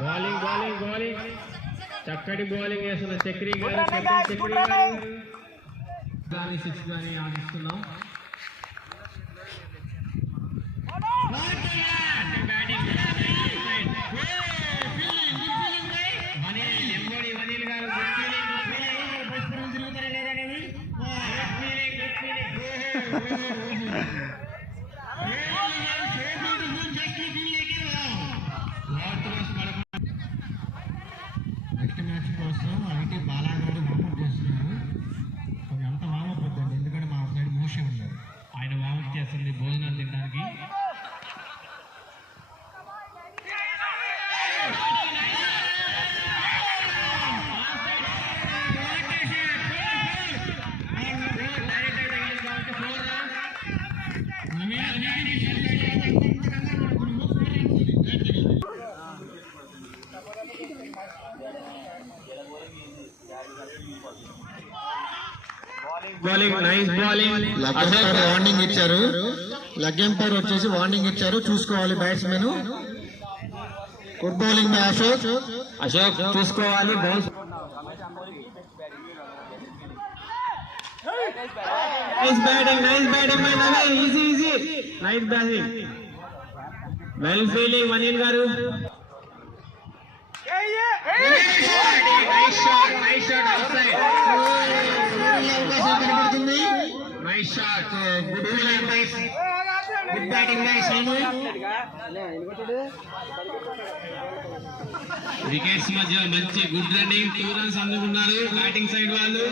Bowling bowling bowling చక్కటి బౌలింగ్ వేస్తున్న చక్రి గారు చక్రి గారు కానీ 6 కానీ ఆడిస్తున్నాం. నెక్స్ట్ మ్యాచ్ కోసం ఐటీ బాలాగారు వామప్ చేస్తున్నారు. అంత వామప్ వద్దండి, ఎందుకంటే మా సైడ్ మోషన్ ఉన్నారు. ఆయన వామప్ చేస్తుంది భోజనాలు తినడానికి. Bowling nice bowling. వార్నింగ్ ఇచ్చారు, లెగ్ ఎంపైర్ వచ్చేసి వార్నింగ్ ఇచ్చారు, చూసుకోవాలి batsmen. Good bowling by Ashok. Ashok చూసుకోవాలి. Bounce nice batting by Naveen. Easy easy nice batting. Well fielding Manil గారు. Nice shot outside. కనబడుతుంది. Nice shot. Good batting by Sonu. Wickets మధ్య మంచి good running, 2 runs అందుకున్నారు బ్యాటింగ్ సైడ్ వాళ్ళు.